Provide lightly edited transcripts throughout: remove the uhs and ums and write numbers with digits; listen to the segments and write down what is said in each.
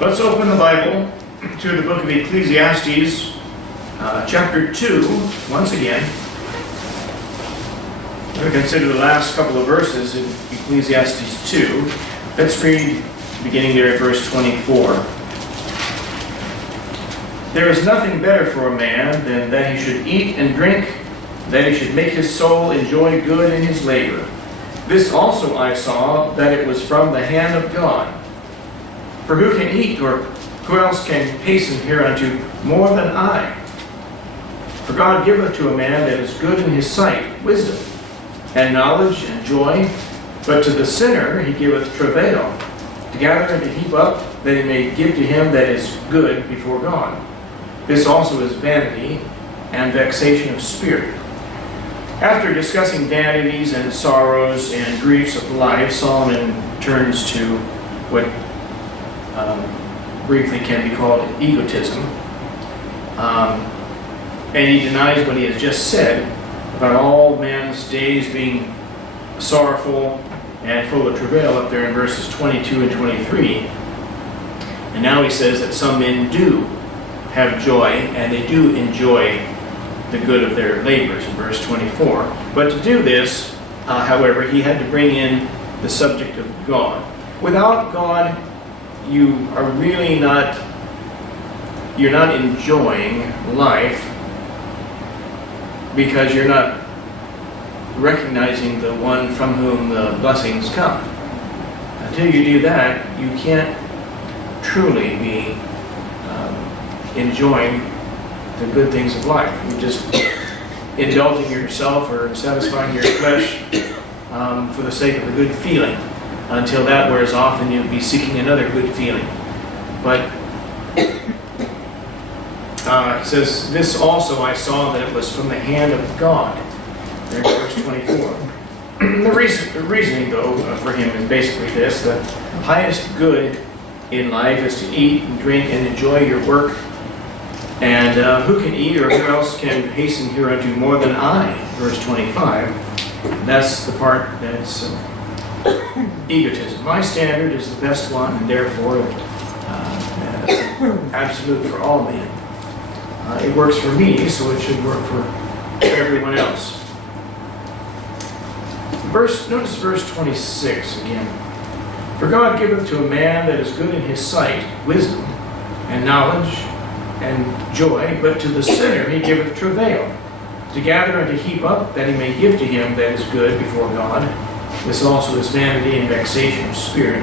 Let's open the Bible to the book of Ecclesiastes, chapter 2, once again. We're going to consider the last couple of verses in Ecclesiastes 2. Let's read beginning there at verse 24. There is nothing better for a man than that he should eat and drink, that he should make his soul enjoy good in his labor. This also I saw, that it was from the hand of God. For who can eat, or who else can hasten hereunto more than I? For God giveth to a man that is good in his sight wisdom, and knowledge, and joy. But to the sinner he giveth travail, to gather and to heap up, that he may give to him that is good before God. This also is vanity and vexation of spirit. After discussing vanities and sorrows and griefs of life, Solomon turns to what briefly can be called egotism. And he denies what he has just said about all man's days being sorrowful and full of travail up there in verses 22 and 23. And now he says that some men do have joy, and they do enjoy the good of their labors in verse 24. But to do this, however, he had to bring in the subject of God. Without God, you are really not enjoying life, because you're not recognizing the one from whom the blessings come. Until you do that, you can't truly be enjoying the good things of life. You're just indulging yourself or satisfying your flesh for the sake of a good feeling. Until that wears off and you'll be seeking another good feeling. But it says, this also I saw, that it was from the hand of God. There in verse 24. The reasoning, though, for him is basically this: the highest good in life is to eat and drink and enjoy your work. And who can eat, or who else can hasten hereunto more than I? Verse 25. That's the part that's egotism. My standard is the best one, and therefore absolute for all men. It works for me, so it should work for everyone else. Notice verse 26 again. For God giveth to a man that is good in his sight wisdom, and knowledge, and joy, but to the sinner he giveth travail, to gather and to heap up, that he may give to him that is good before God. This also is vanity and vexation of spirit.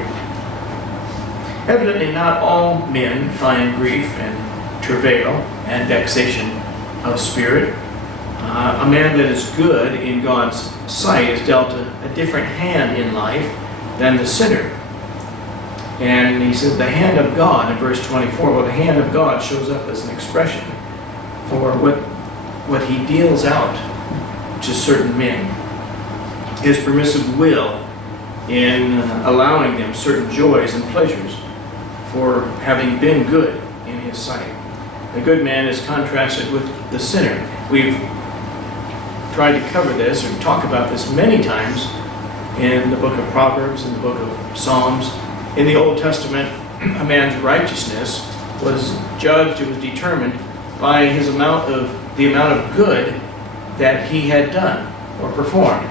Evidently not all men find grief and travail and vexation of spirit. A man that is good in God's sight is dealt a different hand in life than the sinner. And he says the hand of God in verse 24. Well, the hand of God shows up as an expression for what he deals out to certain men. His permissive will in allowing them certain joys and pleasures for having been good in his sight. The good man is contrasted with the sinner. We've tried to cover this or talk about this many times in the book of Proverbs, in the book of Psalms. In the Old Testament, a man's righteousness was judged, it was determined by the amount of good that he had done or performed.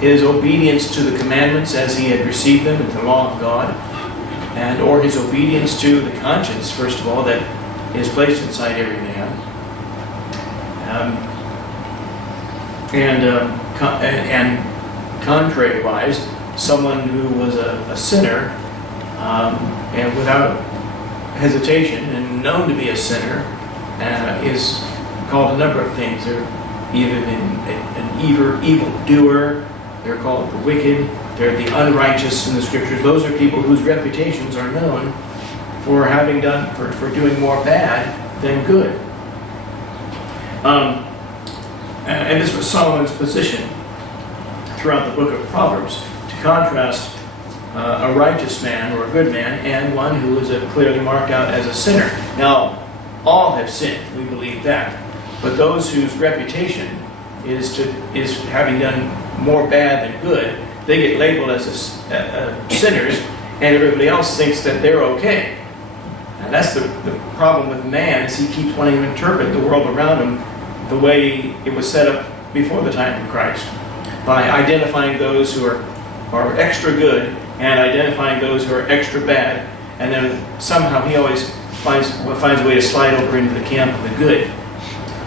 His obedience to the commandments as he had received them in the law of God, and or his obedience to the conscience, first of all, that is placed inside every man. And contrary-wise, someone who was a sinner, and without hesitation and known to be a sinner, is called a number of things. They're either an evil doer, they're called the wicked, they're the unrighteous in the scriptures. Those are people whose reputations are known for having done, for doing more bad than good. And this was Solomon's position throughout the book of Proverbs, to contrast a righteous man or a good man and one who is clearly marked out as a sinner. Now, all have sinned, we believe that. But those whose reputation is having done more bad than good, they get labeled as sinners, and everybody else thinks that they're okay. That's the problem with man, is he keeps wanting to interpret the world around him the way it was set up before the time of Christ, by identifying those who are extra good and identifying those who are extra bad, and then somehow he always finds a way to slide over into the camp of the good.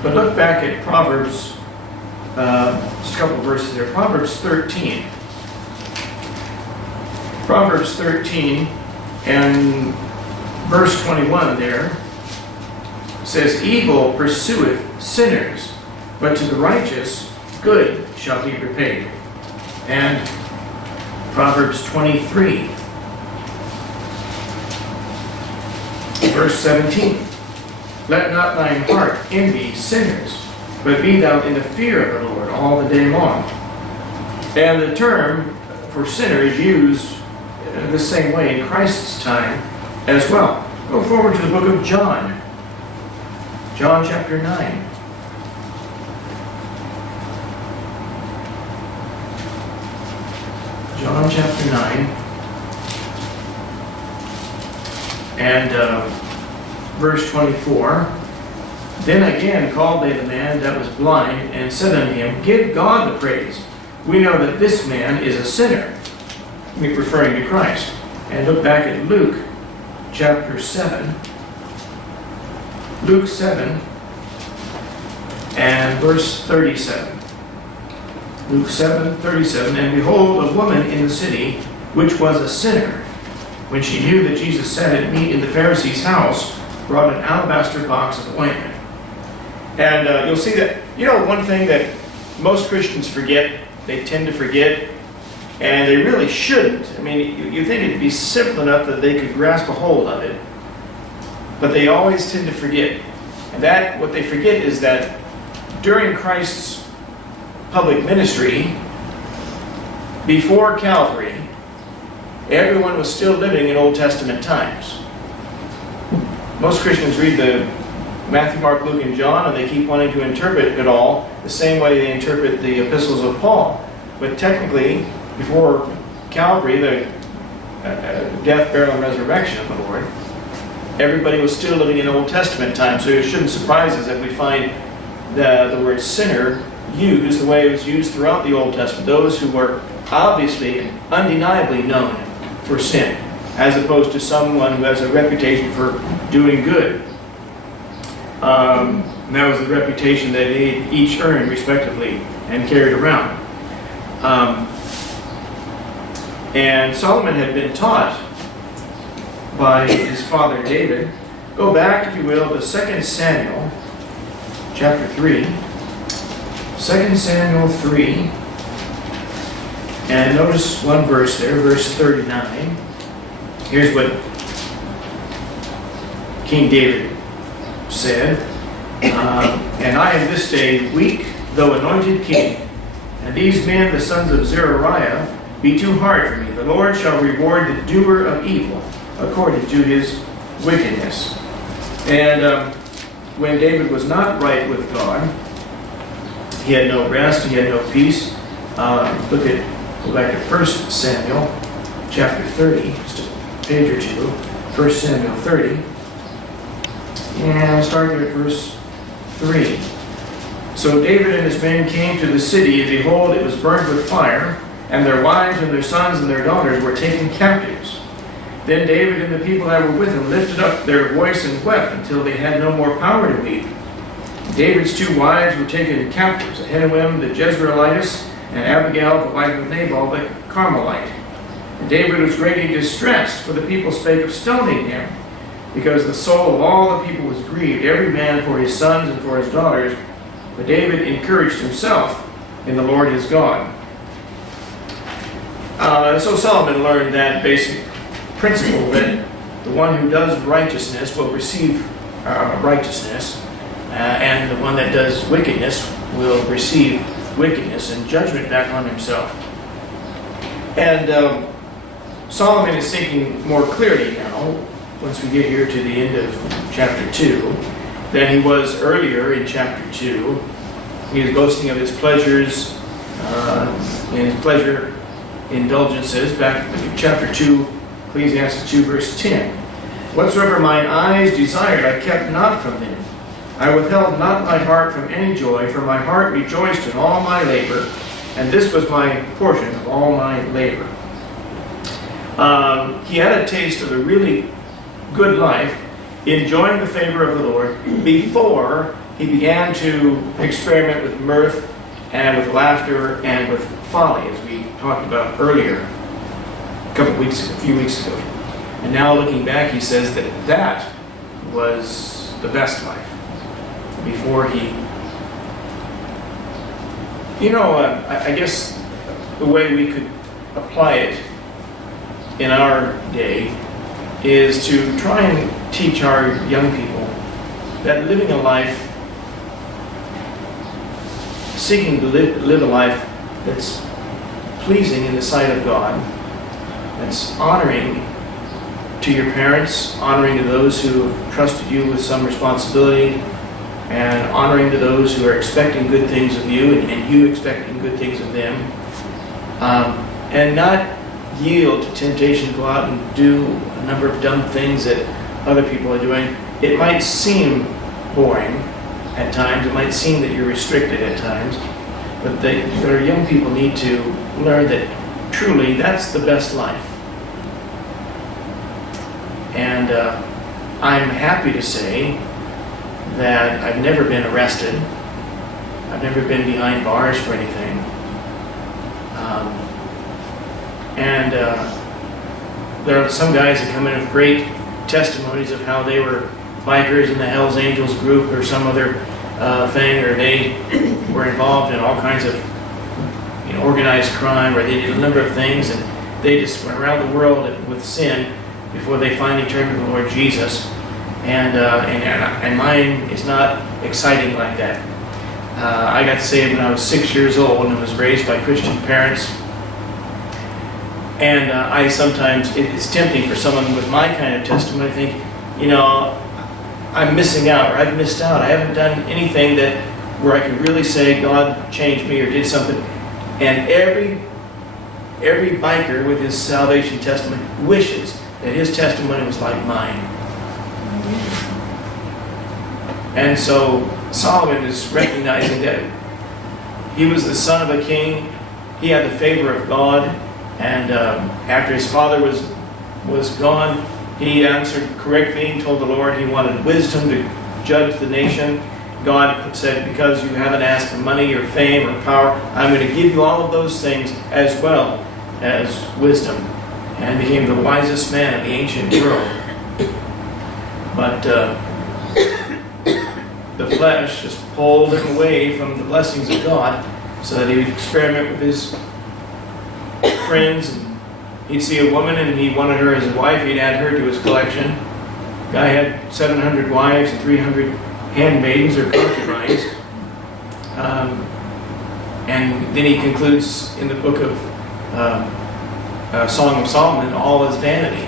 But look back at Proverbs, just a couple of verses there. Proverbs 13. Proverbs 13 and verse 21 there says, "Evil pursueth sinners, but to the righteous good shall be repaid." And Proverbs 23, verse 17, "Let not thine heart envy sinners, but be thou in the fear of the Lord all the day long." And the term for sinner is used the same way in Christ's time as well. Go forward to the book of John. John chapter 9. John chapter 9. And verse 24. "Then again called they the man that was blind, and said unto him, Give God the praise. We know that this man is a sinner." Referring to Christ. And look back at Luke chapter 7. Luke 7 and verse 37. Luke 7:37, "And behold, a woman in the city, which was a sinner, when she knew that Jesus sat at meat in the Pharisee's house, brought an alabaster box of ointment." And you'll see that, one thing that most Christians forget, they tend to forget, and they really shouldn't. I mean, you think it'd be simple enough that they could grasp a hold of it, but they always tend to forget. And what they forget is that during Christ's public ministry, before Calvary, everyone was still living in Old Testament times. Most Christians read the Matthew, Mark, Luke, and John, and they keep wanting to interpret it all the same way they interpret the epistles of Paul. But technically, before Calvary, the death, burial, and resurrection of the Lord, everybody was still living in Old Testament times. So it shouldn't surprise us that we find the word sinner used the way it was used throughout the Old Testament. Those who were obviously and undeniably known for sin, as opposed to someone who has a reputation for doing good. And that was the reputation that they each earned respectively and carried around. And Solomon had been taught by his father David. Go back, if you will, to 2 Samuel chapter 3. 2 Samuel 3. And notice one verse there, verse 39. Here's what King David said. "And I am this day weak, though anointed king. And these men, the sons of Zeruiah, be too hard for me. The Lord shall reward the doer of evil according to his wickedness." And when David was not right with God, he had no rest, he had no peace. Go back to 1 Samuel chapter 30, just a page or two. 1 Samuel 30. And start here at verse 3. "So David and his men came to the city, and behold, it was burnt with fire, and their wives and their sons and their daughters were taken captives. Then David and the people that were with him lifted up their voice and wept until they had no more power to weep. David's two wives were taken captives, Ahinoam the Jezreelitess, and Abigail the wife of Nabal the Carmelite. And David was greatly distressed, for the people spake of stoning him, because the soul of all the people was grieved, every man for his sons and for his daughters. But David encouraged himself in the Lord his God." So Solomon learned that basic principle, that the one who does righteousness will receive righteousness, and the one that does wickedness will receive wickedness and judgment back on himself. And Solomon is thinking more clearly now, once we get here to the end of chapter 2, than he was earlier in chapter 2. He is boasting of his pleasures, and pleasure indulgences, back in chapter 2, Ecclesiastes 2, verse 10. Whatsoever mine eyes desired, I kept not from them. I withheld not my heart from any joy, for my heart rejoiced in all my labor, and this was my portion of all my labor. He had a taste of a really good life, enjoying the favor of the Lord, before he began to experiment with mirth and with laughter and with folly, as we talked about earlier, a few weeks ago. And now looking back, he says that that was the best life. Before he, I guess the way we could apply it in our day is to try and teach our young people that living a life, seeking to live a life that's pleasing in the sight of God, that's honoring to your parents, honoring to those who have trusted you with some responsibility, and honoring to those who are expecting good things of you and you expecting good things of them, and not yield to temptation to go out and do a number of dumb things that other people are doing. It might seem boring at times, it might seem that you're restricted at times, but our young people need to learn that truly that's the best life. And I'm happy to say that I've never been arrested. I've never been behind bars for anything. There are some guys that come in with great testimonies of how they were bikers in the Hells Angels group or some other thing, or they were involved in all kinds of organized crime, or they did a number of things, and they just went around the world with sin before they finally turned to the Lord Jesus. And mine is not exciting like that. I got saved when I was 6 years old and was raised by Christian parents. And I sometimes, it's tempting for someone with my kind of testimony to think, I'm missing out, or I've missed out. I haven't done anything where I can really say God changed me or did something. And every biker with his salvation testimony wishes that his testimony was like mine. And so Solomon is recognizing that he was the son of a king. He had the favor of God. And after his father was gone, he answered correctly and told the Lord he wanted wisdom to judge the nation. God said, because you haven't asked for money or fame or power, I'm going to give you all of those things as well as wisdom. And became the wisest man of the ancient world. But the flesh just pulled him away from the blessings of God, so that he would experiment with his friends. And he'd see a woman and he wanted her as a wife. He'd add her to his collection. The guy had 700 wives and 300 handmaidens or concubines. And then he concludes in the book of Song of Solomon, all is vanity.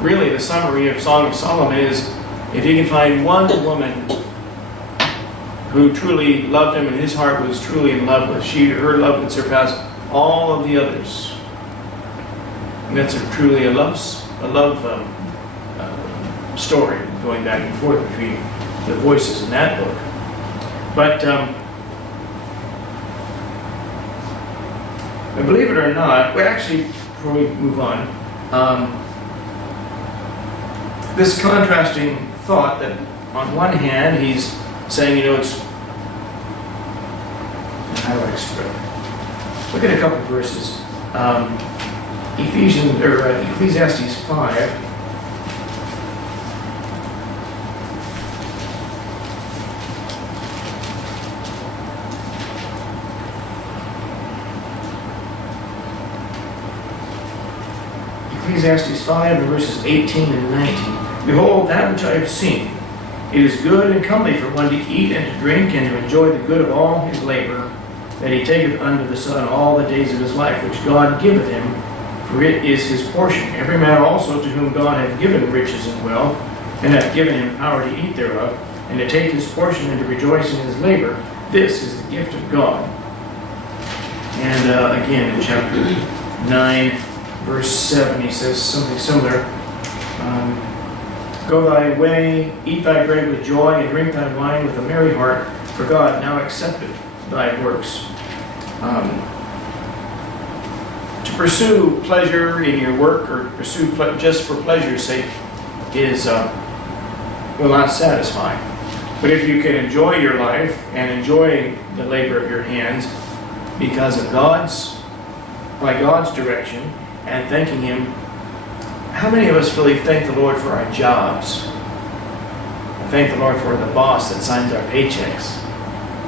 Really, the summary of Song of Solomon is, if you can find one woman who truly loved him and his heart was truly in love with, her love would surpass all of the others. And that's truly a love story going back and forth between the voices in that book. But believe it or not, well, actually, before we move on, this contrasting thought that on one hand he's saying, it's, how do I express it? Look at a couple of verses. Ecclesiastes 5. Ecclesiastes 5 and verses 18 and 19. Behold, that which I have seen, it is good and comely for one to eat and to drink and to enjoy the good of all his labor, that he taketh under the sun all the days of his life, which God giveth him, for it is his portion. Every man also to whom God hath given riches and wealth, and hath given him power to eat thereof, and to take his portion and to rejoice in his labor, this is the gift of God. And again, in chapter 9, verse 7, he says something similar. Go thy way, eat thy bread with joy, and drink thy wine with a merry heart, for God now accepteth thy works. To pursue pleasure in your work, or pursue just for pleasure's sake, will not satisfy. But if you can enjoy your life and enjoy the labor of your hands because of by God's direction, and thanking Him, how many of us really thank the Lord for our jobs? Thank the Lord for the boss that signs our paychecks.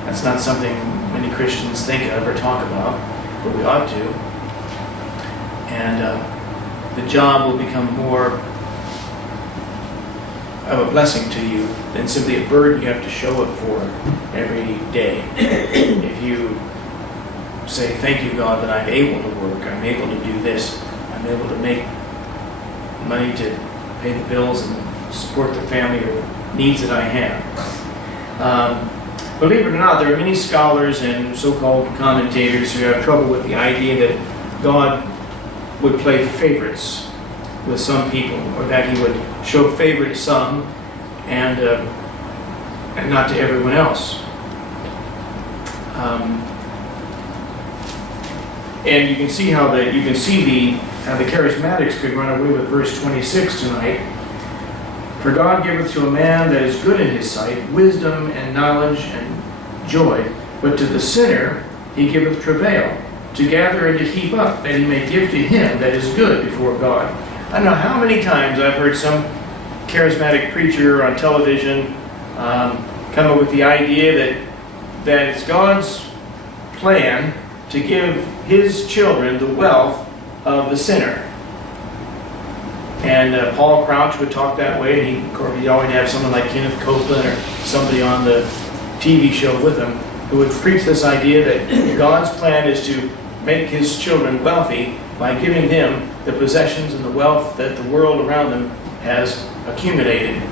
That's not something many Christians think of or talk about, but we ought to. And the job will become more of a blessing to you than simply a burden you have to show up for every day. If you say, thank you, God, that I'm able to work, I'm able to do this, I'm able to make money to pay the bills and support the family or needs that I have. Believe it or not, there are many scholars and so-called commentators who have trouble with the idea that God would play favorites with some people, or that He would show favor to some and not to everyone else. And you can see how the charismatics could run away with verse 26 tonight. For God giveth to a man that is good in his sight wisdom and knowledge and joy, but to the sinner He giveth travail, to gather and to heap up, that he may give to him that is good before God. I don't know how many times I've heard some charismatic preacher on television come up with the idea that it's God's plan to give His children the wealth of the sinner. And Paul Crouch would talk that way, and he'd always have someone like Kenneth Copeland or somebody on the TV show with him who would preach this idea that God's plan is to make His children wealthy by giving them the possessions and the wealth that the world around them has accumulated,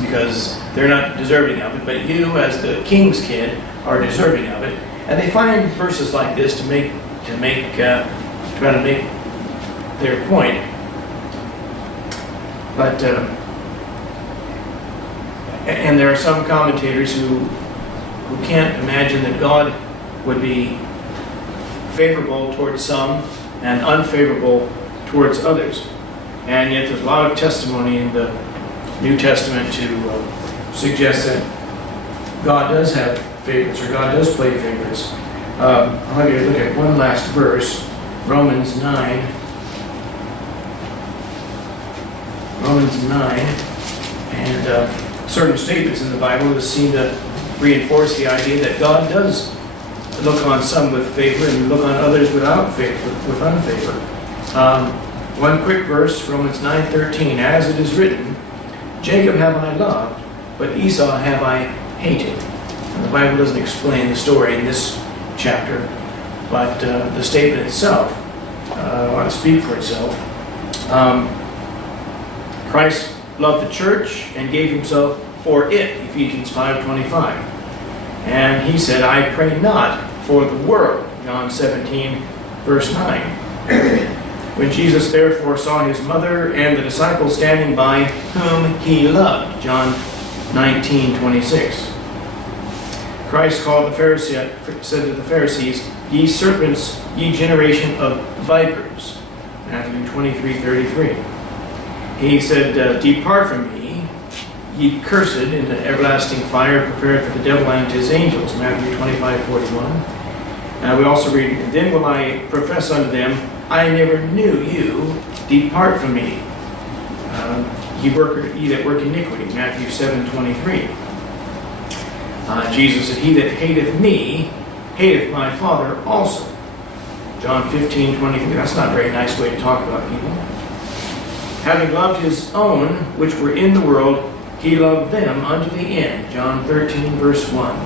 because they're not deserving of it, but you, as the king's kid, are deserving of it. And they find verses like this to try to make their point. But and there are some commentators who can't imagine that God would be favorable towards some and unfavorable towards others. And yet there's a lot of testimony in the New Testament to suggest that God does have favorites, or God does play favorites. I'll have you look at one last verse, Romans 9. Romans 9, and certain statements in the Bible that seem to reinforce the idea that God does look on some with favor and look on others without favor, with unfavor. One quick verse, Romans 9:13, as it is written, Jacob have I loved, but Esau have I hated. And the Bible doesn't explain the story in this chapter, but the statement itself ought to speak for itself. Christ loved the church and gave Himself for it, Ephesians 5:25. And He said, I pray not for the world, John 17, verse 9. When Jesus therefore saw His mother and the disciples standing by whom He loved, John 19:26. Christ called the Pharisees, said to the Pharisees, ye serpents, ye generation of vipers, Matthew 23:33. He said, depart from me, ye cursed, into everlasting fire prepared for the devil and his angels, Matthew 25:41. We also read, then will I profess unto them, I never knew you, depart from me, ye that work iniquity, Matthew 7:23. Jesus said, he that hateth me, hateth my Father also, John 15:23. That's not a very nice way to talk about people. Having loved His own which were in the world, He loved them unto the end. John 13, verse 1.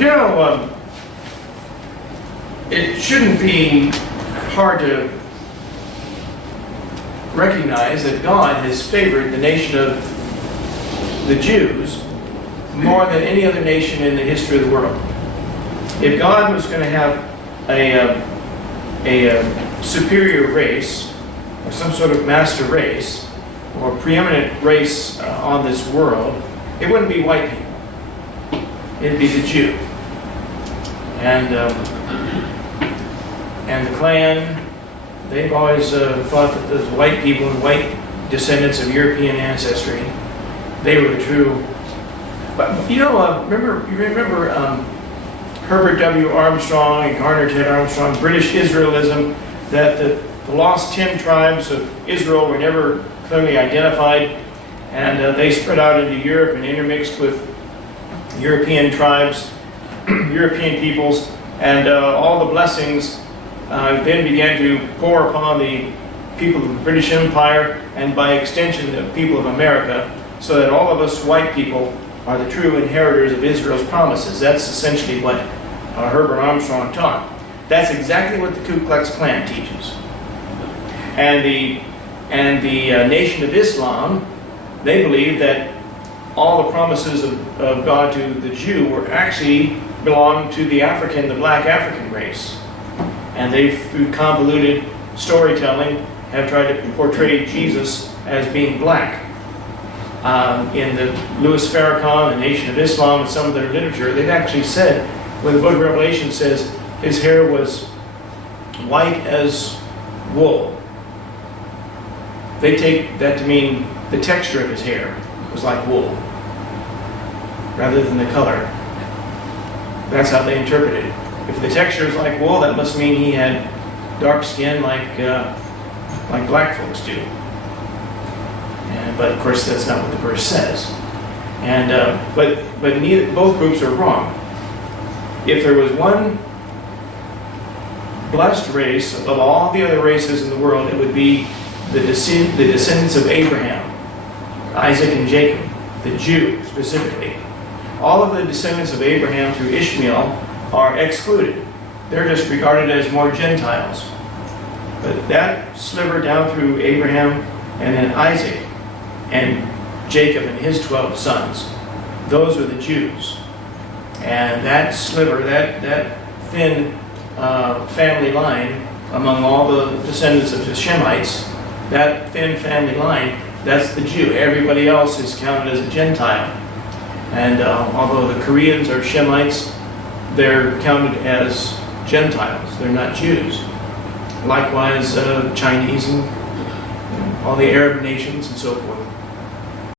You know, it shouldn't be hard to recognize that God has favored the nation of the Jews more than any other nation in the history of the world. If God was going to have a superior race, or some sort of master race, or preeminent race on this world, it wouldn't be white people. It'd be the Jew. And the Klan, they've always thought that those white people and white descendants of European ancestry, they were the true. But you remember Herbert W. Armstrong and Garner Ted Armstrong, British Israelism, that the lost 10 tribes of Israel were never clearly identified, and they spread out into Europe and intermixed with European tribes, European peoples, and all the blessings then began to pour upon the people of the British Empire, and by extension the people of America, so that all of us white people are the true inheritors of Israel's promises. That's essentially what Herbert Armstrong taught. That's exactly what the Ku Klux Klan teaches. And the Nation of Islam, they believe that all the promises of God to the Jew were actually belonged to the black African race. And they, through convoluted storytelling, have tried to portray Jesus as being black. In the Louis Farrakhan, the Nation of Islam, and some of their literature, they've actually said, when the book of Revelation says his hair was white as wool, they take that to mean the texture of his hair was like wool, rather than the color. That's how they interpret it. If the texture is like wool, that must mean he had dark skin like black folks do. But of course, that's not what the verse says. But both groups are wrong. If there was one blessed race above all the other races in the world, it would be the descendants of Abraham, Isaac and Jacob, the Jew specifically. All of the descendants of Abraham through Ishmael are excluded. They're just regarded as more Gentiles. But that sliver down through Abraham and then Isaac and Jacob and his 12 sons, those are the Jews. And that sliver, that thin family line among all the descendants of the Shemites, that thin family line, that's the Jew. Everybody else is counted as a Gentile. And although the Koreans are Shemites, they're counted as Gentiles. They're not Jews. Likewise, Chinese and all the Arab nations and so forth.